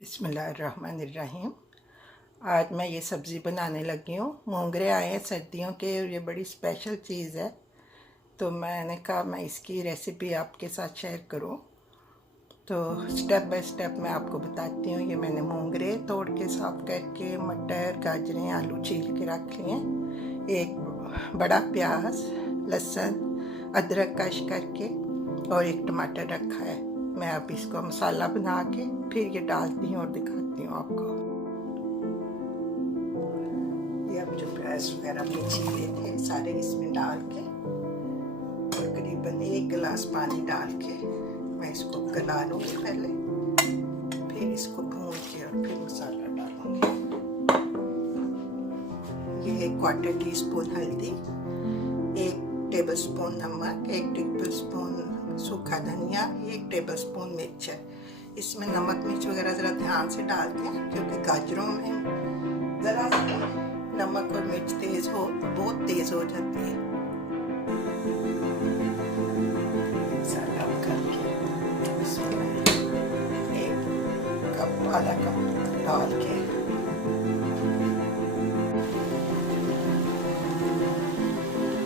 बिस्मिल्लाहिर्रहमानिर्रहीम। आज मैं ये सब्ज़ी बनाने लगी हूँ। मोंगरे आए हैं सर्दियों के और ये बड़ी स्पेशल चीज़ है, तो मैंने कहा मैं इसकी रेसिपी आपके साथ शेयर करूँ। तो स्टेप बाय स्टेप मैं आपको बताती हूँ। ये मैंने मोंगरे तोड़ के साफ़ करके, मटर, गाजरें, आलू छील के रख लिए, एक बड़ा प्याज, लहसुन, अदरक कश करके और एक टमाटर रखा है। मैं अब इसको मसाला बना के फिर ये डालती हूँ और दिखाती हूँ आपको। ये अब जो प्याज वगैरह में छीले थे सारे इसमें डाल के तकरीबन 1 गिलास पानी डाल के मैं इसको गला लूँगी पहले, फिर इसको भून के और फिर मसाला डालूँगी। ये 1/4 टीस्पून हल्दी, 1 टेबलस्पून नमक, 1 टेबलस्पून सूखा धनिया, 1 टेबलस्पून मिर्च है। इसमें नमक मिर्च वगैरह ज़रा ध्यान से डालते हैं क्योंकि गाजरों में ज़रा सा नमक और मिर्च बहुत तेज़ हो जाती है। आधा कप डाल के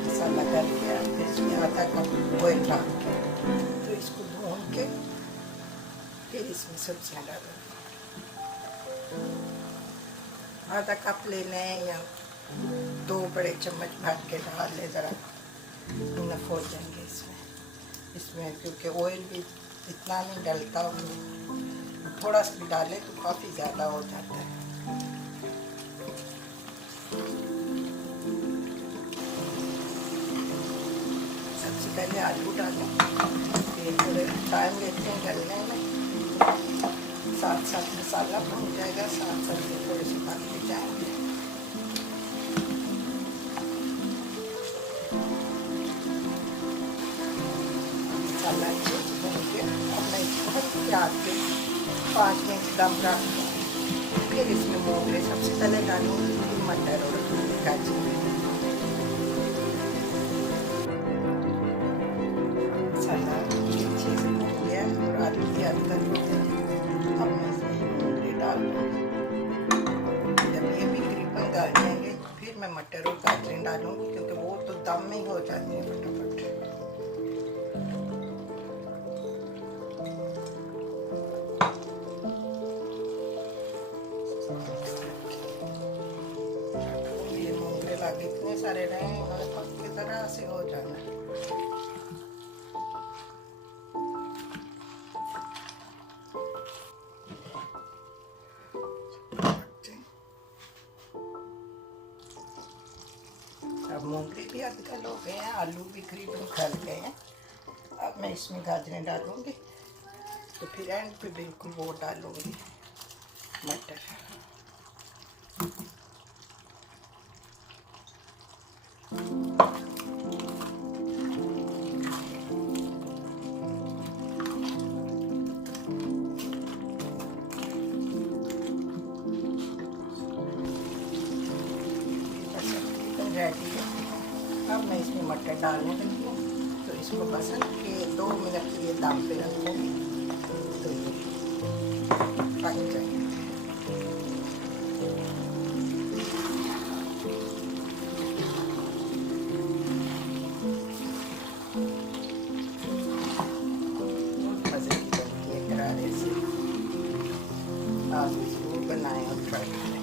मसाला करके इसमें आधा कप ऑयल डाल के तो इसको भून के फिर इसमें सब्जियाँ डालें। आधा कप ले लें या 2 बड़े चम्मच भर के डाल लें, ज़रा इनफ हो जाएंगे इसमें क्योंकि ऑयल भी इतना नहीं डलता, थोड़ा सा भी डालें तो काफ़ी ज़्यादा हो जाता है। सबसे पहले आलू डालें, फिर थोड़े टाइम लेते हैं गलने में, साथ साथ मसाला भून जाएगा, साथ साथ में थोड़े से पक जाएंगे। मसाला अच्छे से भून के अब मैं इसको प्याज के 5 मिनट दम रख दूँ, फिर इसमें मोंगरे सबसे पहले डालूँगी, फिर मटर और गाजर। मसाला अच्छे से भून गया और आलू भी अंदर हो गए। अब मैं इसमें मोंगरे डाल दूँगी। जब ये भी करीबन गल जाएंगे फिर मैं मटर और गाजरें डालूँगी क्योंकि वो तो दम में ही हो जाती हैं फटाफट। ये मोंगरे लागे इतने सारे रहे हैं, पक की तरह से हो जाना है। अब मोंगरे भी अधकल हो गए हैं, आलू भी करीबन गल गए हैं। अब मैं इसमें गाजरें डालूँगी, तो फिर एंड पे बिल्कुल वो डालूँगी मटर। रेडी है। अब मैं इसमें मटर डालने लगी हूँ, तो इसको बस के 2 मिनट के लिए दम पे रखूँगी तो ये पक जाएगा। मज़े की बनती है करारे से, आप इसको बनाएं और ट्राई करें।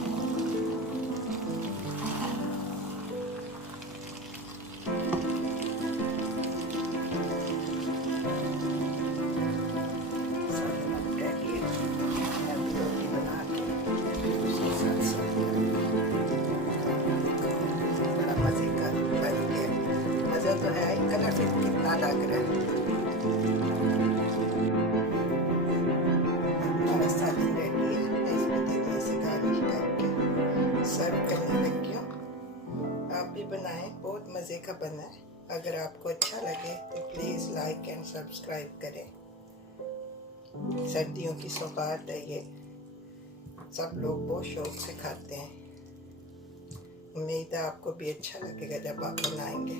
तो है कलर फिर कितना लग रहा है। हमारा सालन रेडी है, मैं इसमें धनिया से गार्निश करके सर्व करने लगी हूँ। आप भी बनाएं, बहुत मज़े का बना है। अगर आपको अच्छा लगे तो प्लीज़ लाइक एंड सब्सक्राइब करें। सर्दियों की सौगात है ये, सब लोग बहुत शौक से खाते हैं। उम्मीद है आपको भी अच्छा लगेगा जब आप बनाएंगे।